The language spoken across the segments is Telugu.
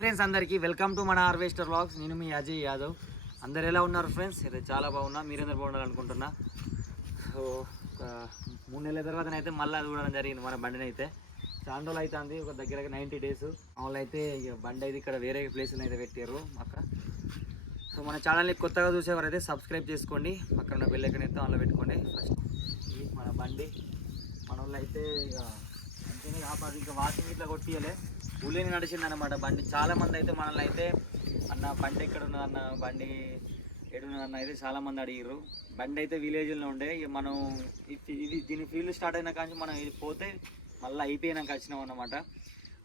ఫ్రెండ్స్ అందరికీ వెల్కమ్ టు మన హార్వెస్టర్ వ్లాగ్స్ నేను మీ అజయ్ యాదవ్. అందరు ఎలా ఉన్నారు ఫ్రెండ్స్ అయితే చాలా బాగున్నా. మీరందరు బాగుండాలనుకుంటున్నా. సో ఒక మూడు నెలల తర్వాత అయితే మళ్ళీ చూడడం జరిగింది మన బండిని అయితే చాలా రోజులు అవుతుంది ఒక దగ్గర నైంటీ డేస్ మామూలు అయితే ఇక బండి అయితే ఇక్కడ వేరే ప్లేస్లో అయితే పెట్టారు అక్కడ సో మన ఛానల్ని కొత్తగా చూసేవారైతే సబ్స్క్రైబ్ చేసుకోండి. పక్కన ఉన్న బెల్ ఎక్కడ అందులో పెట్టుకోండి. ఫస్ట్ మన బండి. మన వాళ్ళు అయితే ఇక మంచిగా కాపాడు. ఇంకా వాషింగ్ ఇట్లా కొట్టియలే. ఊళ్ళని నడిచింది అనమాట బండి చాలా మంది అయితే మనల్ని అయితే అన్న బండి ఎక్కడ ఉన్నది అన్న? బండి ఎడున్నది అన్న? అయితే చాలా మంది అడిగారు బండి అయితే విలేజ్లో ఉండే. ఇక మనం ఇది ఇది దీని ఫీల్డ్ స్టార్ట్ అయిన కానీ మనం ఇది పోతే మళ్ళీ అయిపోయినాక వచ్చినాం అన్నమాట.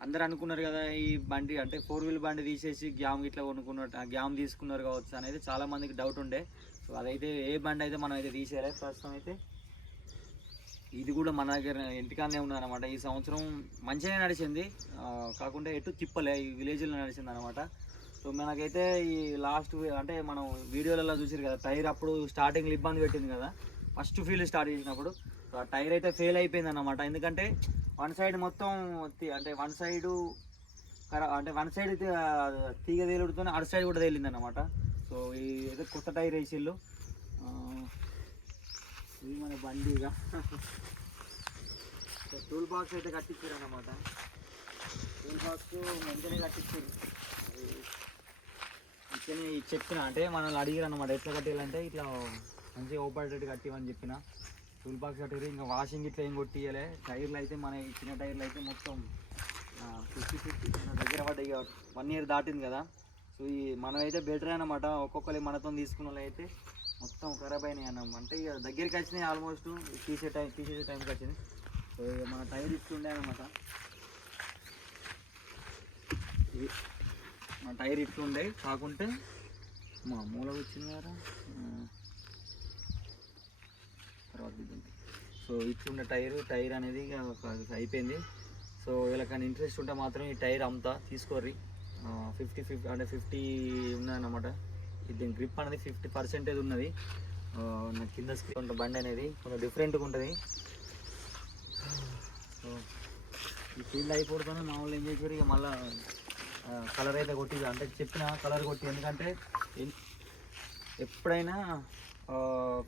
అందరు అనుకున్నారు కదా ఈ బండి అంటే ఫోర్ వీల్ బండి తీసేసి గ్యామ్ ఇట్లా కొనుక్కున్నట్టు గ్యామ్ తీసుకున్నారు కావచ్చు అనేది చాలా మందికి డౌట్ ఉండే. సో అదైతే ఏ బండి అయితే మనం అయితే తీసేయాలి ప్రస్తుతం అయితే ఇది కూడా మన దగ్గర ఇంటికానే ఉన్నారనమాట ఈ సంవత్సరం మంచిగానే నడిచింది. కాకుండా ఎటు తిప్పలే ఈ విలేజ్లో నడిచింది అనమాట సో మనకైతే ఈ లాస్ట్ అంటే మనం వీడియోలలో చూసారు కదా టైర్ అప్పుడు స్టార్టింగ్లో ఇబ్బంది పెట్టింది కదా. ఫస్ట్ ఫీల్డ్ స్టార్ట్ చేసినప్పుడు. ఆ టైర్ అయితే ఫెయిల్ అయిపోయింది అనమాట ఎందుకంటే వన్ సైడ్ మొత్తం అంటే వన్ సైడు అంటే వన్ సైడ్ తీగ తేలుడుతోనే అటు సైడ్ కూడా తేలింది అనమాట సో ఈ ఏదో కొత్త టైర్ వేసిళ్ళు ఇది మన బండి ఇక టూల్ బాక్స్ అయితే కట్టించారు అన్నమాట టూల్ బాక్స్ మంచిగానే కట్టించారు. మంచిగానే చెప్పిన అంటే మనల్ని అడిగారు అనమాట ఎట్లా కట్టాలంటే ఇట్లా మంచిగా ఓపడేటట్టు కట్టివని చెప్పిన. టూల్ బాక్స్ కట్టారు ఇంకా వాషింగ్ ఇట్లా ఏం కొట్టియలే టైర్లు అయితే మన ఇచ్చిన చిన్న టైర్లు అయితే మొత్తం ఫిఫ్టీ ఫిఫ్టీ దగ్గర పడ్డాయి వన్ ఇయర్ దాటింది కదా. సో ఈ మనమైతే బెటర్ అనమాట ఒక్కొక్కరి మనతో తీసుకున్న వాళ్ళు అయితే మొత్తం ఖరాబ్ అయినాయి అన్నమాట అంటే ఇక దగ్గరికి వచ్చినాయి ఆల్మోస్ట్ తీసే టైం తీసేసే టైంకి వచ్చింది సో ఇక మన టైర్ ఇట్లుండే అనమాట ఇది మన టైర్ ఇట్లుండే కాకుంటే మా మూల వచ్చింది కదా. తర్వాత దిద్దుంది. సో ఇట్లుండే టైర్ టైర్ అనేది ఇక ఒక అయిపోయింది. సో వీళ్ళకన్నా ఇంట్రెస్ట్ ఉంటే మాత్రం ఈ టైర్ అమ్ముతా తీసుకోర్రి. ఫిఫ్టీ ఫిఫ్టీ అంటే ఫిఫ్టీ ఉన్నదన్నమాట దీని గ్రిప్ అనేది ఫిఫ్టీ పర్సెంటేజ్ ఉన్నది. నా కింద స్క్రీన్ ఉంటుంది బండి అనేది కొంచెం డిఫరెంట్గా ఉంటుంది. ఈ ఫీల్డ్ అయిపోతుందని మా వాళ్ళు ఏం చేశారు ఇక మళ్ళీ కలర్ అయితే కొట్టి అంటే చెప్పిన కలర్ కొట్టి ఎందుకంటే ఎప్పుడైనా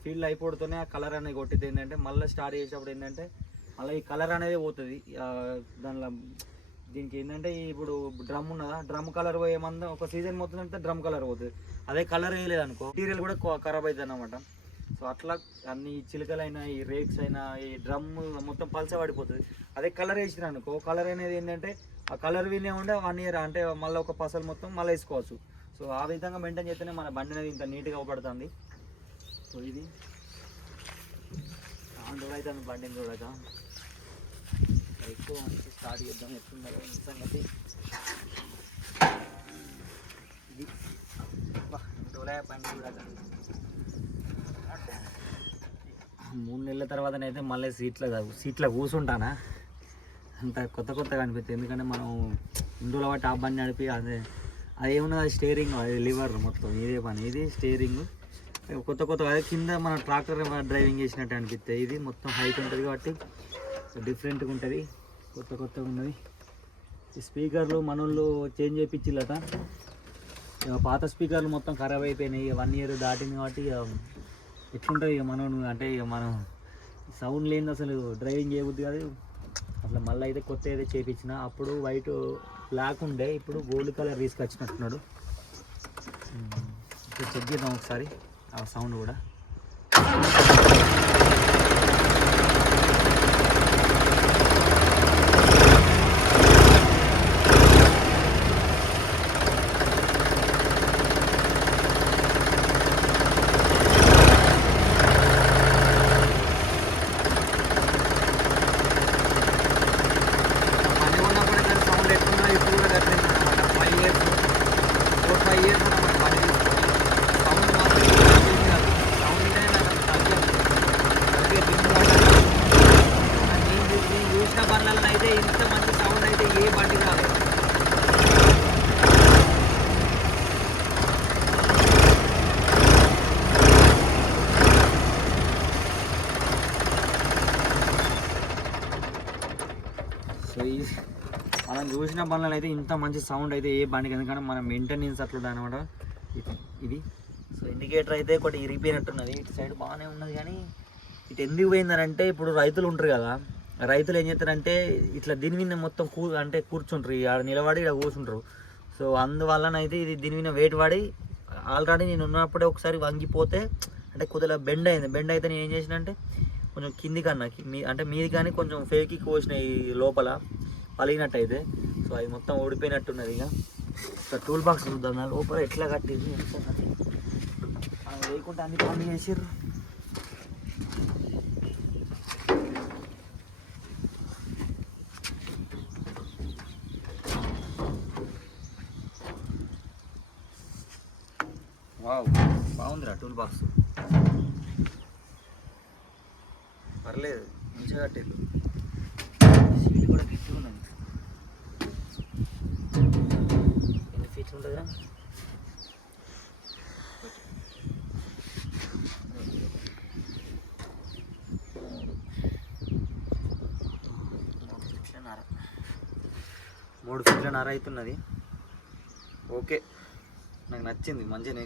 ఫీల్డ్ అయిపోతూనే ఆ కలర్ అనేది కొట్టింది ఏంటంటే మళ్ళీ స్టార్ట్ చేసేటప్పుడు ఏంటంటే మళ్ళీ ఈ కలర్ అనేది పోతుంది. దానిలో దీనికి ఏంటంటే ఇప్పుడు డ్రమ్ ఉన్నదా? డ్రమ్ కలర్ పోయే మంద ఒక సీజన్ మొత్తం అంటే డ్రమ్ కలర్ పోతుంది. అదే కలర్ వేయలేదు అనుకో మెటీరియల్ కూడా ఖరాబ్ అవుతుంది అనమాట సో అట్లా అన్ని చిలుకలైనా ఈ రేక్స్ అయినా ఈ డ్రమ్ మొత్తం పలస పడిపోతుంది. అదే కలర్ వేసిన అనుకో కలర్ అనేది ఏంటంటే ఆ కలర్ వినే ఉండే వన్ ఇయర్ అంటే మళ్ళీ ఒక పసలు మొత్తం మళ్ళీ వేసుకోవచ్చు. సో ఆ విధంగా మెయింటైన్ చేస్తేనే మన బండి అనేది ఇంత నీట్గా అవపడుతుంది సో ఇది. అందులో రోజులు బండిని చూడక ఎక్కువ మంచి స్టార్ట్ చేద్దాం ఎట్లుందో సంగతి. ఇది అబ్బా, ఎన్ని రోజులే బండి చూడక మూడు నెలల తర్వాతనైతే మళ్ళీ సీట్లో సీట్లో కూర్చుంటానా అంత కొత్త కొత్తగా అనిపిస్తుంది ఎందుకంటే మనం ఇందులో బట్టి ఆ బండి నడిపి అదే అది ఏమున్నది? అది స్టేరింగ్ అది లివర్ మొత్తం. ఇదే పని. ఇది స్టేరింగ్ కొత్త కొత్త అదే కింద మన ట్రాక్టర్ డ్రైవింగ్ చేసినట్టు అనిపిస్తుంది ఇది మొత్తం హైట్ ఉంటుంది కాబట్టి డిఫరెంట్గా ఉంటుంది. కొత్త కొత్తగా ఉన్నది. స్పీకర్లు మనోళ్ళు చేంజ్ చేయించిల్లట పాత స్పీకర్లు మొత్తం ఖరాబ్ అయిపోయినాయి. వన్ ఇయర్ దాటింది కాబట్టి ఇక ఎట్లుంటుంది ఇక మనం అంటే ఇక మనం సౌండ్ లేని అసలు డ్రైవింగ్ చేయబుద్ది కాదు. అట్లా మళ్ళీ అయితే కొత్త అయితే చేపించిన. అప్పుడు వైట్ బ్లాక్ ఉండే. ఇప్పుడు గోల్డ్ కలర్ తీసుకొచ్చినట్టున్నాడు. ఇప్పుడు చెక్ చేద్దాం ఒకసారి. ఆ సౌండ్ కూడా పని ఉన్నప్పుడు కానీ సౌండ్ ఎట్లున్నా ఇప్పుడు కూడా కట్టింది అనమాట five years four five years అనమాట పని తీసుకొని సౌండ్ మాత్రం ఏం కాదు సౌండ్ ఉంటేనే నాకు అంత తగ్గే తగ్గే నేను నేను చూసిన బండ్లలో అయితే ఇంత మంచి సౌండ్ అయితే ఏ బండి రాలేదు. సో ఈ మనం చూసిన బండ్లలో అయితే ఇంత మంచి సౌండ్ అయితే ఏ బండికి ఎందుకంటే మన మెయింటెనెన్స్ అట్లా అనమాట ఇది. సో ఇండికేటర్ అయితే ఒకటి ఇరిగిపోయినట్టున్నది. ఇటు సైడ్ బాగానే ఉన్నది కానీ ఇటు ఎందుకు పోయిందనంటే ఇప్పుడు రైతులు ఉంటారు కదా. రైతులు ఏం చేస్తారంటే ఇట్లా దీని మీద మొత్తం కూ అంటే కూర్చుంటారు ఆడ నిలబడి ఇక్కడ కూర్చుంటారు సో అందువల్లనైతే ఇది దీని మీద వెయిట్ పడి ఆల్రెడీ నేను ఉన్నప్పుడే ఒకసారి వంగిపోతే అంటే కొద్దిగా బెండ్ అయింది. బెండ్ అయితే నేను ఏం చేసిన అంటే కొంచెం కింది కన్నా మీ అంటే మీది కానీ కొంచెం ఫేకి కోసిన ఈ లోపల పలిగినట్టు అయితే సో అది మొత్తం ఓడిపోయినట్టున్నది ఇక. ఇక టూల్ బాక్స్ చూద్దాం. నా లోపల ఎట్లా కట్టింది లేకుంటే అన్ని పనులు చేసిర్రు. వావ్ బాగుందిరా టూల్ బాక్స్ పర్లేదు మంచిగా కట్టిల్లు సీట్ కూడా గట్టి ఉన్నది. ఎన్ని ఫీట్లు ఉంటుందిరా? మూడు ఫీట్ల మూడు అవుతున్నది. ఓకే. నాకు నచ్చింది మంచిగా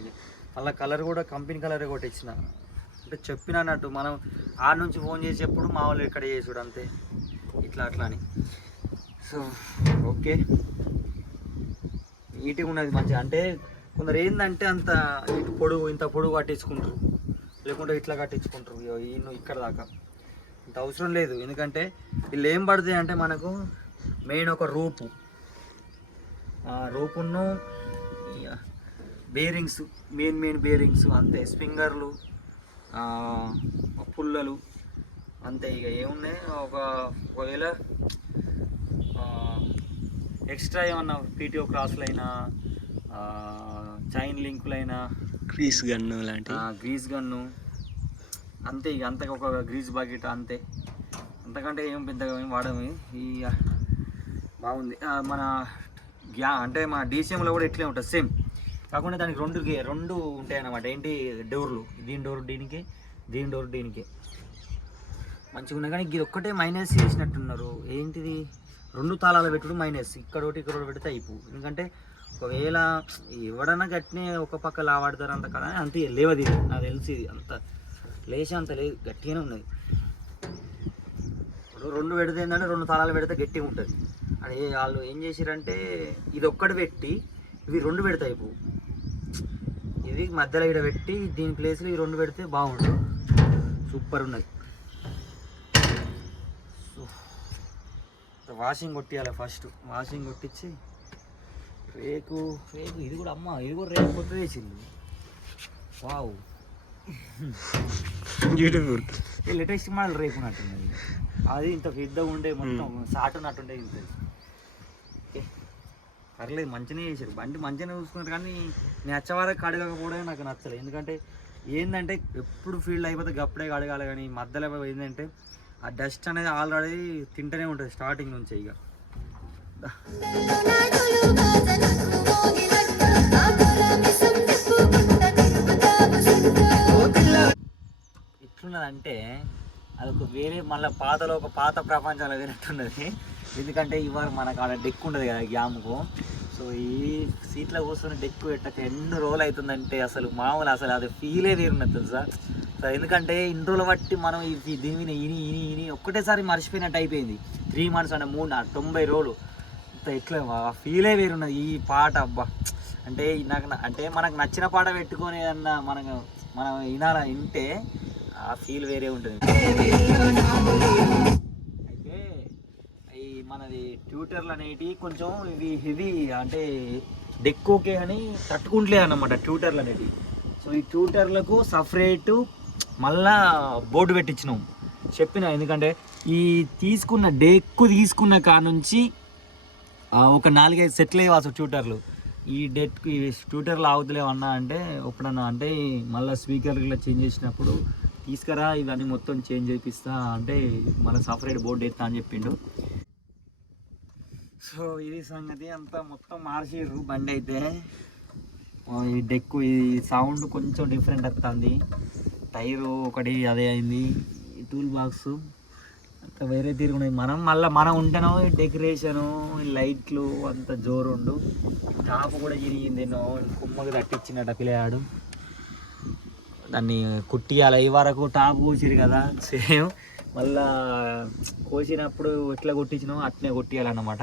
మళ్ళీ కలర్ కూడా కంపెనీ కలరే కొట్టించిన. అంటే చెప్పిన అన్నట్టు మనం ఆ నుంచి ఫోన్ చేసేప్పుడు మా వాళ్ళు ఇక్కడ చేసుడు అంతే. ఇట్లా అట్లా అని. So okay. నీట్గా ఉన్నది మంచిగా. అంటే కొందరు ఏంటంటే అంత ఇటు పొడుగు ఇంత పొడుగు కట్టించుకుంటారు. లేకుంటే ఇట్లా కట్టించుకుంటారు. ఈయన ఇక్కడ దాకా. ఇంత అవసరం లేదు. ఎందుకంటే వీళ్ళు ఏం పడతాయి అంటే మనకు మెయిన్ ఒక రూపు. ఆ రూపును బేరింగ్స్ మెయిన్ మెయిన్ బేరింగ్స్ అంతే. స్ప్రింగర్లు ఆ, పుల్లలు అంతే. ఇక ఏమున్నాయి? ఒక ఒకవేళ ఎక్స్ట్రా ఏమన్నా పీటీఓ క్రాస్లైనా చైన్ లింకులైనా క్రీస్ గన్ను లాంటి గ్రీస్ గన్ను అంతే. ఇక అంతగా ఒక గ్రీస్ బకెట్ అంతే. అంతకంటే ఏం పెద్దగా ఏం వాడము. ఈ బాగుంది. మన గ్యా అంటే మన డీసీఎంలో కూడా ఇట్లే ఉంటుంది. సేమ్. కాకుండా దానికి రెండు గే- రెండు ఉంటాయి అన్నమాట ఏంటి? డోర్లు. దీని డోర్ దీనికి దీని డోర్ దీనికి. మంచిగా ఉన్నాయి. కానీ ఇది ఒక్కటే మైనస్ చేసినట్టున్నారు. ఏంటిది? రెండు తాళాలు పెట్టుడు మైనస్. ఇక్కడ ఒకటి ఇక్కడ ఒకటి పెడితే అయిపో ఎందుకంటే ఒకవేళ ఎవడన్నా గట్టినే ఒక పక్క లావాడతారు అంత కదా అంత లేవది నాకు తెలిసి ఇది అంత లేచి అంత లేదు. గట్టిగానే ఉన్నది. రెండు పెడితే ఏంటంటే రెండు తాళాలు పెడితే గట్టిగా ఉంటుంది. అది వాళ్ళు ఏం చేసిరంటే ఇది ఒక్కటి పెట్టి ఇవి రెండు పెడితే అయిపో ఇది మధ్యలో ఇక్కడ పెట్టి దీని ప్లేస్లో ఈ రెండు పెడితే బాగుంటుంది సూపర్ ఉన్నది. సో, వాషింగ్ కొట్టియాలి ఫస్ట్ వాషింగ్ కొట్టించి రేకు రేకు ఇది కూడా అమ్మ ఇది కూడా రేకు కొత్త వేసింది వావ్ బ్యూటిఫుల్ లేటెస్ట్ మోడల్ రేపు ఉన్నట్టున్నది అది ఇంత పెద్దగా ఉండే మొత్తం సాటు ఉన్నట్టుండే ఇంత. పర్లేదు మంచిగానే చేశారు. బండి మంచిగానే చూసుకున్నారు కానీ నేను వచ్చేవారకు కడగకపోవడమే నాకు నచ్చలేదు ఎందుకంటే ఏంటంటే ఎప్పుడు ఫీల్డ్ అయిపోతే గప్పుడే కడగాలి కానీ మధ్యలో ఏంటంటే ఆ డస్ట్ అనేది ఆల్రెడీ తింటూనే ఉంటుంది స్టార్టింగ్ నుంచి ఇక. ఎట్లున్నదంటే అది ఒక వేరే మళ్ళీ పాతలో ఒక పాత ప్రపంచంలో వినట్టున్నది ఎందుకంటే ఇవాళ మనకు ఆడ డెక్ ఉండదు కదా గ్యామ్కు సో ఈ సీట్లో కూర్చొని డెక్ పెట్టక ఎన్ని రోజులు అవుతుందంటే అసలు మామూలు అసలు అది ఫీలే వేరున్నది తెలుసా? సో ఎందుకంటే ఇన్ని రోజులు బట్టి మనం ఇది దీని మీద ఇని ఇని ఇని ఒక్కటేసారి మర్చిపోయినట్టు అయిపోయింది. త్రీ మంత్స్ అంటే మూడు నా- తొంభై రోజులు. ఎట్లా ఫీలే వేరున్నది ఈ పాట అబ్బా. అంటే నాకు అంటే మనకు నచ్చిన పాట పెట్టుకొని అన్న మనకు మనం వినాల? వింటే ఆ ఫీల్ వేరే ఉంటుంది. అయితే ఈ మనది ట్యూటర్లు అనేటివి కొంచెం ఇవి హెవీ అంటే డెక్ ఓకే అని తట్టుకుంటలే అన్నమాట ట్యూటర్లు అనేటివి సో ఈ ట్యూటర్లకు సపరేటు మళ్ళా బోర్డు పెట్టించినాం చెప్పిన ఎందుకంటే ఈ తీసుకున్న డెక్కు తీసుకున్న కాడ నుంచి ఒక నాలుగైదు సెట్లు వేయవచ్చు ట్యూటర్లు. ఈ డెట్ ఈ ట్యూటర్లు ఆగుతలేవు అంటే ఎప్పుడన్నా అంటే మళ్ళీ స్పీకర్ ఇట్లా చేంజ్ చేసినప్పుడు తీసుకురా ఇవన్నీ మొత్తం చేంజ్ చేపిస్తా అంటే మళ్ళీ సపరేట్ బోర్డు ఎత్తా అని చెప్పిండు. సో ఇది సంగతి అంతా మొత్తం మార్చిర్రు బండి అయితే. ఈ డెక్ ఈ సౌండ్ కొంచెం డిఫరెంట్ వస్తుంది టైరు ఒకటి అదే అయింది. ఈ టూల్ బాక్స్. వేరే తీరుగున్నాయి మనం మళ్ళీ మనం ఉంటేనో డెకరేషను లైట్లు అంత జోరుండు. టాప్ కూడా చిరిగింది ఎన్నో కుమ్మకి తట్టించినట్ట పిల్లగాడు దాన్ని కుట్టియాలి ఈ వరకు టాప్ కూసిరు కదా సేమ్. మళ్ళా కోసినప్పుడు ఎట్లా కొట్టించినో అట్నే కొట్టియాలన్నమాట.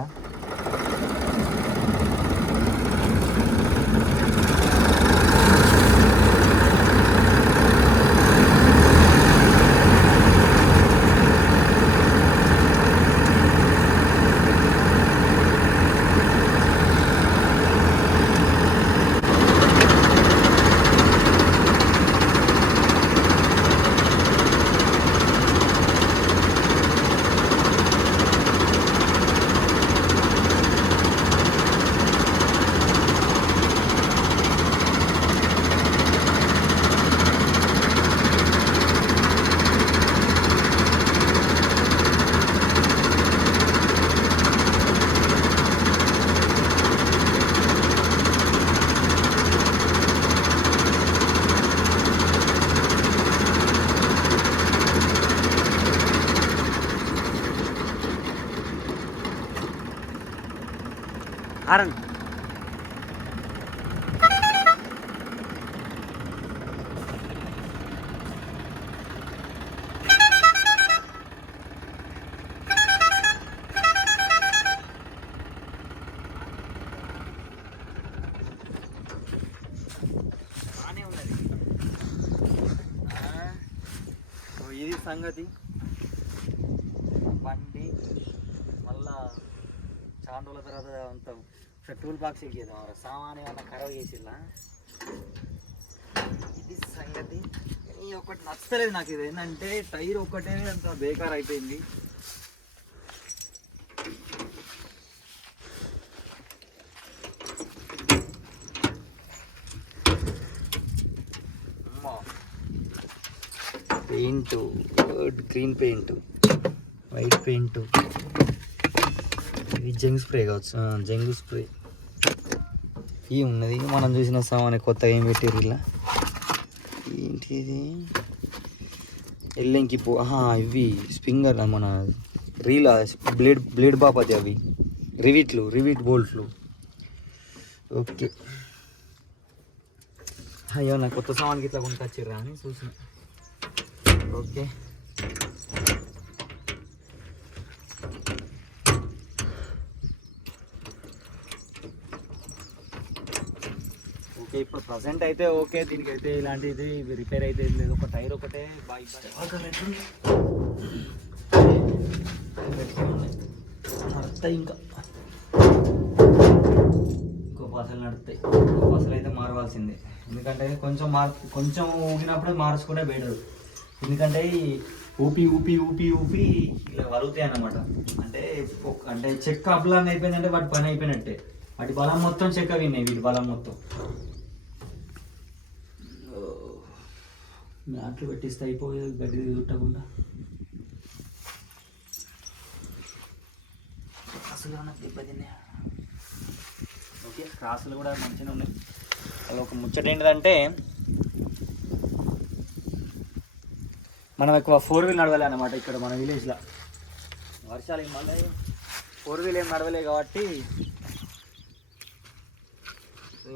హారన్ ఉన్నది. ఇది సంగతి. బండి మళ్ళా చాలా రోజుల తర్వాత అంత టూల్ బాక్స్ ఎక్కేద్దాం సామాన్ ఏమన్నా ఖరాబ్ చేసిల్లా? ఇది సంగతి. ఒకటి నచ్చలేదు నాకు ఇది. ఏంటంటే టైర్ ఒక్కటే అంత బేకార్ అయిపోయింది. Paint green paint white paint. ఇది జంగ్ స్ప్రే కావచ్చు. జంగు జంగ్ స్ప్రే. ఈ ఉన్నది. మనం చూసిన సామాన్ కొత్తగా ఏం పెట్టారు ఇలా? ఏంటి ఇది? ఎల్లెంకి పో ఇవి స్పింగర్ మన రీలా బ్లేడ్ బ్లేడ్ బాపతి అవి. రివిట్లు రివిట్ బోల్ట్లు. ఓకే. అయ్యో నా కొత్త సామాన్కి ఇట్లా కొనుకొచ్చిర్రా అని చూసిన. ఓకే ఓకే ఇప్పుడు ప్రజెంట్ అయితే ఓకే దీనికి అయితే ఇలాంటిది రిపేర్ అయితే ఏం లేదు. ఒక టైర్ ఒకటే బాగా నడుస్తాయి ఇంకా. ఇంకో బస్సులు నడుస్తాయి. ఇంకో బస్సులు అయితే మారవలసిందే. ఎందుకంటే కొంచెం మార్ కొంచెం ఊగినప్పుడే మార్చుకుంటే బెటర్. ఎందుకంటే ఊపి ఊపి ఊపి ఊపి ఇలా వలుగుతాయి అన్నమాట. అంటే అంటే చెక్క అబ్లాన్ అయిపోయిందంటే వాటి పని అయిపోయినట్టే. వాటి బలం మొత్తం చెక్క విన్నాయి వీటి బలం మొత్తం. మ్యాట్లు పెట్టిస్తే అయిపోయేది గడ్డి చుట్టకుండా. అసలు ఏమన్నా దెబ్బతిన్నా ఓకే క్రాసులు కూడా మంచిగా ఉన్నాయి. అలా ఒక ముచ్చట ఏంటిదంటే మనం ఎక్కువ ఫోర్ వీల్ నడవలే అనమాట ఇక్కడ మన విలేజ్లో వర్షాలు ఏం మళ్ళీ ఫోర్ వీల్ ఏం నడవలే కాబట్టి సో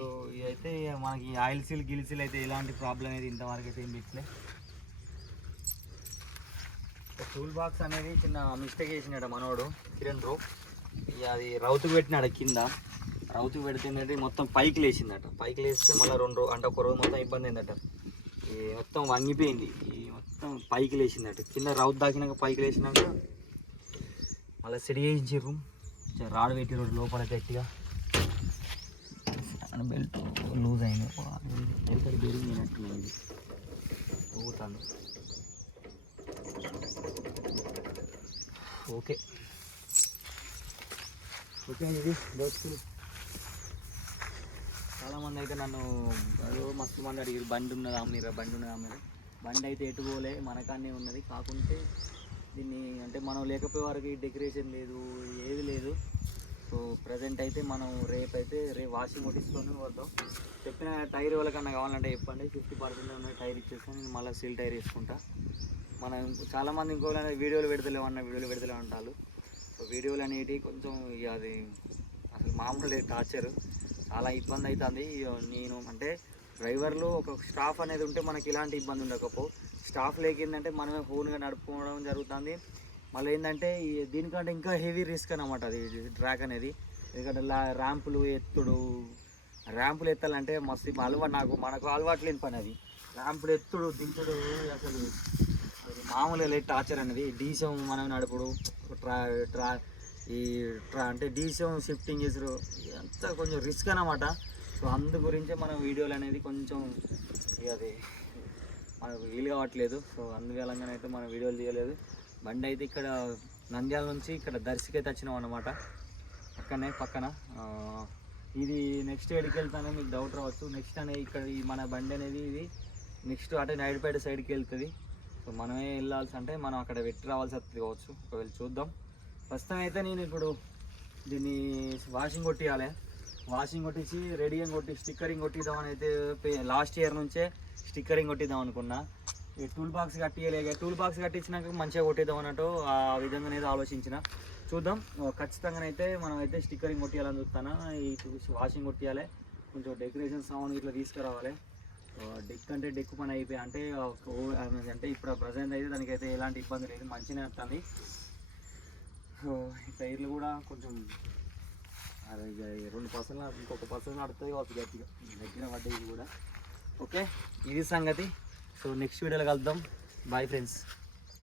అయితే మనకి ఆయిల్ సీల్ గిల్ సీల్ అయితే ఎలాంటి ప్రాబ్లం అనేది ఇంతవరకు అయితే ఏం పెట్టలే. టూల్ బాక్స్ అనేది చిన్న మిస్టేక్ చేసినాడు మనోడు కిరణ్ బ్రో. ఇక అది రౌతుకు పెట్టినాడు కింద. రౌతుకు పెడితే మొత్తం పైకి లేచిందట. పైకి లేస్తే మళ్ళీ రెండు రోజు అంటే ఒక రోజు మొత్తం ఇబ్బంది అయిందట. ఈ మొత్తం వంగిపోయింది. ఈ మొత్తం పైకి లేచిందట. కింద రౌత్ దాకినాక పైకి లేచినాక మళ్ళీ సెడి చేయించారు రాడు పెట్టి రోడ్డు లోపల గట్టిగా. అని బెల్ట్ లూజ్ అయింది. బెల్ట్ ఓకే ఓకే ఇది దోస్తులు చాలామంది అయితే నన్ను మస్తు మంది అడిగారు బండి ఉన్నదా మీరు బండి ఉన్నదా మీరు? బండి అయితే ఎటు పోలే మనకాన్నే ఉన్నది. కాకుంటే దీన్ని అంటే మనం లేకపోయే వారికి డెకరేషన్ లేదు ఏది లేదు. సో ప్రజెంట్ అయితే మనం రేపు అయితే రేపు వాషింగ్ కొట్టించుకొని వద్దాం చెప్పిన టైర్ వాళ్ళకన్నా కావాలంటే చెప్పండి. ఫిఫ్టీ పర్సెంట్ ఉన్న టైర్ ఇచ్చేస్తాను నేను మళ్ళీ సీల్ టైర్ వేసుకుంటా. మనం చాలామంది ఇంకో వీడియోలు పెడతలేవు అన్న వీడియోలు పెడతలే అంటారు. సో వీడియోలు అనేటివి కొంచెం ఇక అది అసలు మామూలు టార్చర్. చాలా ఇబ్బంది అవుతుంది ఇక నేను అంటే డ్రైవర్లు ఒక స్టాఫ్ అనేది ఉంటే మనకి ఇలాంటి ఇబ్బంది ఉండకపో. స్టాఫ్ లేకిందంటే మనమే ఫోన్గా నడుపుకోవడం జరుగుతుంది. మళ్ళీ ఏంటంటే దీనికంటే ఇంకా హెవీ రిస్క్ అనమాట అది ట్రాక్ అనేది. ఎందుకంటే లా ర్యాంపులు ఎత్తుడు. ర్యాంపులు ఎత్తాలంటే మస్తు అలవాటు నాకు మనకు అలవాటు లేని పని అది. ర్యాంపులు ఎత్తుడు దించుడు అసలు మామూలుగా లేదు టార్చర్ అనేది. డీసం మనం నడుపుడు. ట్రా ట్రా ఈ ట్రా అంటే డీసం షిఫ్టింగ్ చేసారు. అంతా కొంచెం రిస్క్ అనమాట సో అందు గురించే మనం వీడియోలు అనేది కొంచెం ఇక అది మనకు వీలు కావట్లేదు. సో అందువలంగానే అయితే మనం వీడియోలు తీయలేదు. బండి అయితే ఇక్కడ నంద్యాల నుంచి ఇక్కడ దర్శికి అయితే వచ్చినాం అనమాట పక్కనే పక్కన. ఇది నెక్స్ట్ ఎడికి వెళ్తానే మీకు డౌట్ రావచ్చు. నెక్స్ట్ అనేది ఇక్కడ మన బండి అనేది ఇది నెక్స్ట్ అటే నాయుడుపేట సైడ్కి వెళ్తుంది. సో మనమే వెళ్ళాల్సి అంటే మనం అక్కడ పెట్టి రావాల్సి వస్తుంది కావచ్చు. ఒకవేళ చూద్దాం. ప్రస్తుతం అయితే నేను ఇప్పుడు దీన్ని వాషింగ్ కొట్టియాలి. వాషింగ్ కొట్టించి రెడీగా కొట్టి స్టిక్కరింగ్ కొట్టిద్దామని అయితే లాస్ట్ ఇయర్ నుంచే స్టిక్కరింగ్ కొట్టిద్దాం అనుకున్నా. ఈ టూల్ బాక్స్ కట్టియలేక టూల్ బాక్స్ కట్టించినాక మంచిగా కొట్టేద్దాం అన్నట్టు ఆ విధంగా అనేది ఆలోచించిన. చూద్దాం. ఖచ్చితంగానైతే మనం అయితే స్టిక్కరింగ్ కొట్టియాలని చూస్తాను? ఈ వాషింగ్ కొట్టియాలి. కొంచెం డెకరేషన్ సామాన్ ఇట్లా తీసుకురావాలి. డెక్ అంటే డెక్ పని అయిపోయి అంటే అంటే ఇప్పుడు ప్రజెంట్ అయితే దానికైతే ఎలాంటి ఇబ్బంది లేదు. మంచిగానే వస్తుంది. సో టైర్లు కూడా కొంచెం అదే రెండు పర్సెంట్ ఇంకొక పర్సెంట్ నడుతుంది కావచ్చు గట్టిగా. దగ్గర పడ్డది కూడా. ఓకే ఇది సంగతి. సో నెక్స్ట్ వీడియోలో కలుద్దాం. Bye friends